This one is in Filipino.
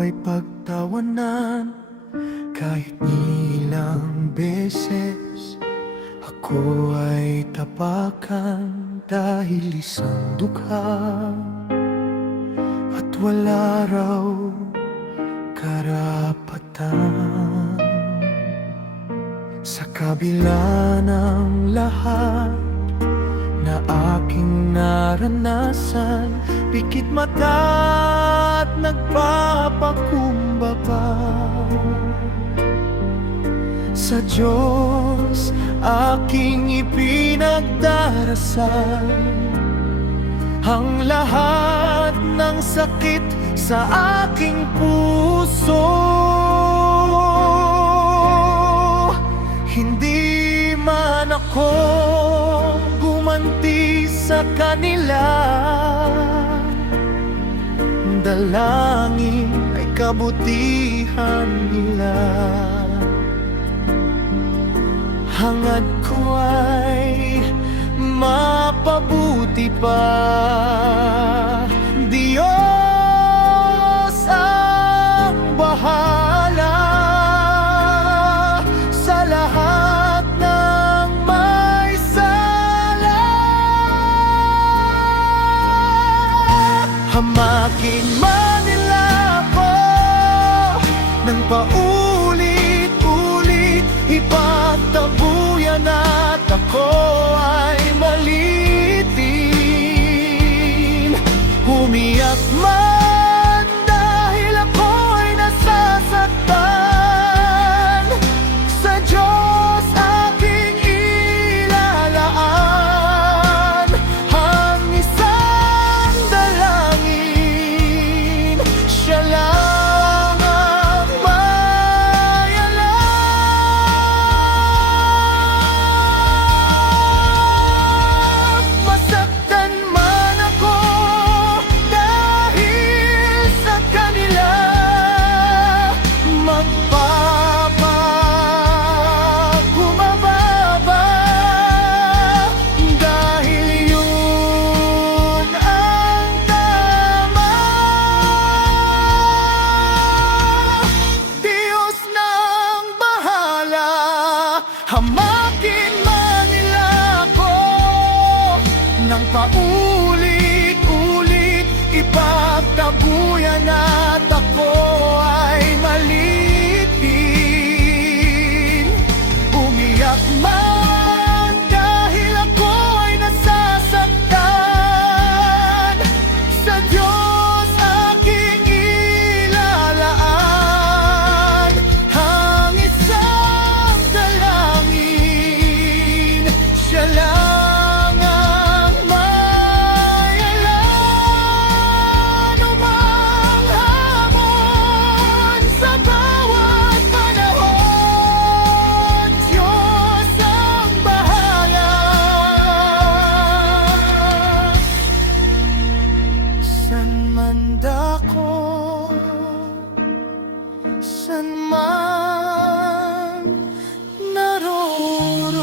ay pagtawanan. Kahit ilang beses ako ay tapakan dahil isang dukha at wala raw karapatan. Sa kabila ng lahat na aking naranasan, pikit mata at nagpapakumbaba. Sa Diyos aking ipinagdarasal ang lahat ng sakit sa aking puso. Hindi man ako gumanti sa kanila, dalangin ay kabutihan nila. Hangad ko ay mapabuti pa. Diyos ang bahala sa lahat ng may sala. Hamakin man nila ako ng paulit-ulit, ipagtabuyan at ako ay malitin. Umiyak man dahil ako ay nasasaktan, sa Diyos aking ilalaan ang isang dalangin. Siya lang ang may alam. Masaktan man ako dahil sa kanila, magpapagumababa dahil yun ang tama. Diyos nang bahala, hamakin man nila ako ng paulit-ulit, ipagtabuyan at ako ay malitin. Umiyak man dahil ako ay nasasaktan, sa Diyos aking ilalaan ang isang dalangin. Siya lang ang may alam. Anumang hamon sa bawat panahon, Diyos ang bahala. San man dako, san man naroroon,